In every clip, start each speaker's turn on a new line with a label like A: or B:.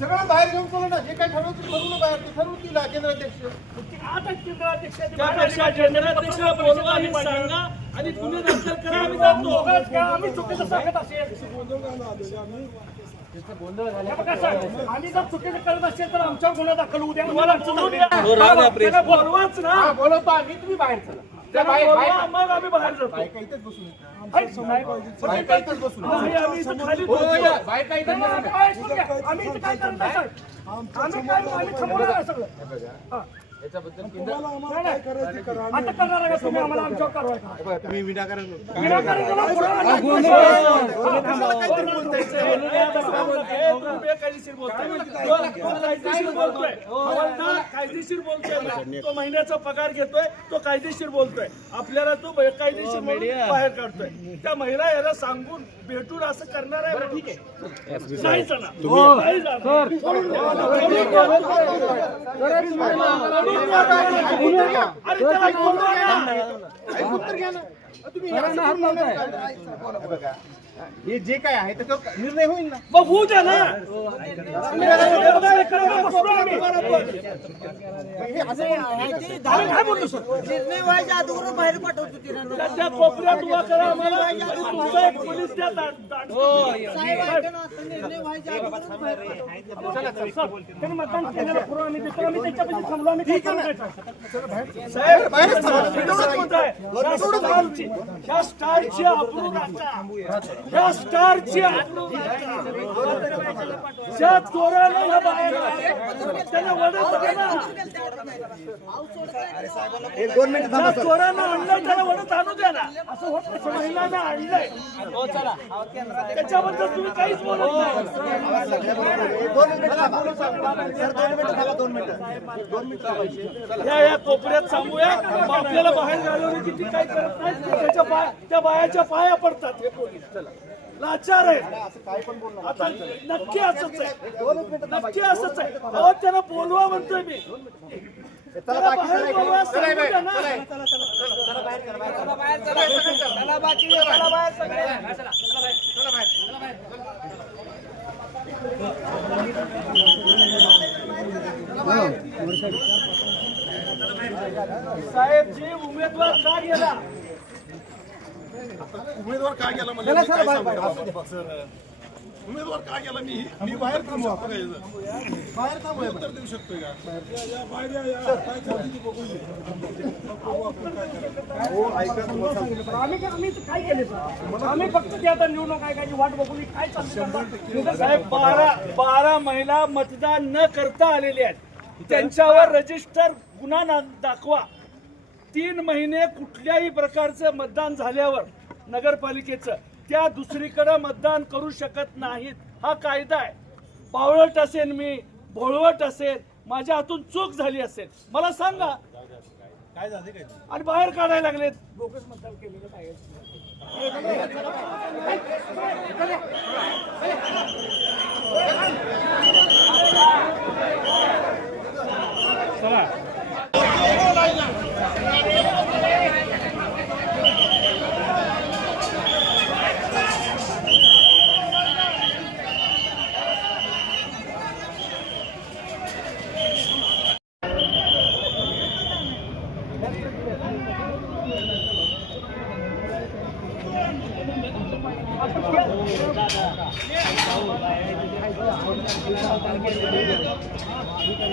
A: सगळं बाहेर घेऊन चला ना जे काय ठरवतील ठरवू ना बाहेर ते ठरवतील केंद्राध्यक्ष.
B: त्यापेक्षा केंद्राध्यक्षाला बोलवा आणि सांगा आणि गुन्हे दाखल करा. आम्ही जातो.
C: आम्ही चुकीचं सांगत असेल. आम्ही जर चुकीचं करत असेल तर आमच्यावर गुन्हा दाखल होऊ द्या. तुम्हाला बोलवाच ना.
A: हा बोलवतो आम्ही. तुम्ही बाहेर चला. बाहेर
C: बोलवा, मग आम्ही बाहेर जातो
A: बायका इथेच बसून
C: ऐक, साहेब,
A: बायका इथेच बसून
C: आम्ही आम्ही इथं खाली
A: हो,
C: बोलतो.
A: या, बायका इथेच
C: नाही,
A: बसून
C: नाही, ऐकून घ्या. आम्ही इथं काय करणार साहेब? आम्ही काय आम्ही थांबवणार आहे सगळं हा.
A: याच्याबद्दल
C: नाही, नाही. आता करणार आहे का तुम्ही आम्हाला आमच्यावर कारवाई करा
A: तुम्ही विनाकारण
C: विनाकारण त्याला पुढं आणलं.
B: बेकायदेशीर बोलतोय कायदेशीर बोलतोय हवालदार कायदेशीर बोलतोय तो महिन्याचा पगार घेतोय तो कायदेशीर बोलतोय. आपल्याला तो बेकायदेशीर म्हणून बाहेर काढतोय. त्या महिला याला सांगून भेटून असं करणार आहे ठीक आहे. नाही जाणार. अरे ना.
A: हे हे जे काय आहे त्याच्यावर निर्णय होईल ना
B: मग होऊ द्या ना
A: हे असं
C: काय बोलतो सर
D: निर्णय व्हायच्या अगोदर बाहेर पाठवतो तिला
B: त्या- त्या कोपऱ्यात उभा करा आम्हाला तुमचा एक पोलीस द्या दांड.
D: साहेब ऐका ना, आता निर्णय व्हायच्या अगोदर बाहेर पाठवतो.
C: त्यांनी मतदान केलेलं पुरं आम्ही देतो आम्ही त्याच्यापाशी थांबलो आम्ही काय करायचं
B: मत आहे. ह्या स्टारची- राखा. ह्या स्टारची. ज्या चोराला ह्या बाहेर त्याला वडं धरा ना. चोरांना आणलं त्याला वडत आणू द्या ना असं होत. महिलांना आणलंय त्याच्याबद्दल तुम्ही काहीच बोलत नाही या कोपऱ्यात सांगूया आपल्याला बाहेर घालवण्याची किती काय करत नाही त्याच्या पाय त्या बायाच्या पाया पडतात हे पोलीस चला लाचार आहे आता नक्की असंच आहे नक्की असंच आहे अहो त्याला बोलवा म्हणतोय मी त्याला बाहेर बोलवा सांगू द्या ना. साहेब जी उमेदवार का गेला
E: उमेदवार का गेला उमेदवार काय केला मी मी बाहेर थांबू आपण बाहेर थांबू उत्तर देऊ शकतोय का बाहेर काय
C: आम्ही काय आम्ही काय केले सर आम्ही फक्त ते आता निवडणूक आयोगाची वाट बघून काय चाललं
B: साहेब बारा बारा महिला मतदान न करता आलेले आहेत त्यांच्यावर रजिस्टर गुन्हा दाखवा. तीन महिने कुठल्याही प्रकारचं मतदान झाल्यावर नगरपालिकेचं. त्या दुसरीकडे मतदान करू शकत नाहीत. हा कायदा आहे. पावळट असेल मी भोळवट असेल माझ्या हातून चूक झाली असेल. मला सांगा. आणि बाहेर काढायला लागलेत.
C: बोगस मतदान केलेलं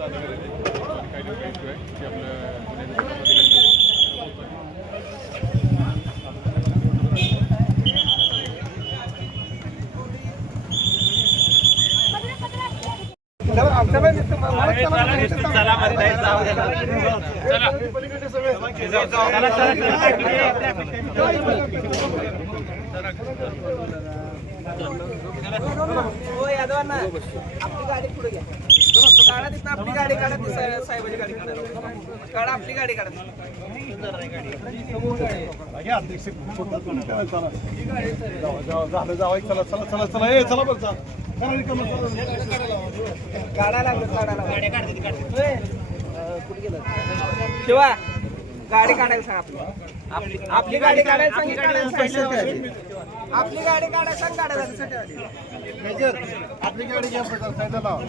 B: हे बापू
D: हो यादवांना आपली गाडी पुढे घ्या. काढा तिथं आपली गाडी काढा ती साहे- साहेबाची गाडी काढा. काढा आपली गाडी काढा.
E: झालं जावं चला चला चला चला ए चला बरं चला करा रिकामं, चला.
D: काढा लागलं काढा. लागलं कुठे गेलं शिवा गाडी काढायला सांग आपली. आपली आपली गाडी काढायला सांग काढायला. आपली गाडी काढायला सांग काढायला सांग.
A: आपली गाडी घ्या पटकन साईडला लावा.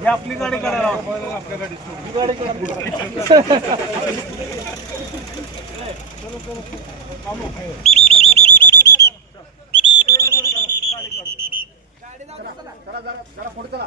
E: हे आपली गाडी करायला आपल्या गाडी
D: गाडी
F: जरा जरा जरा पुढे चला.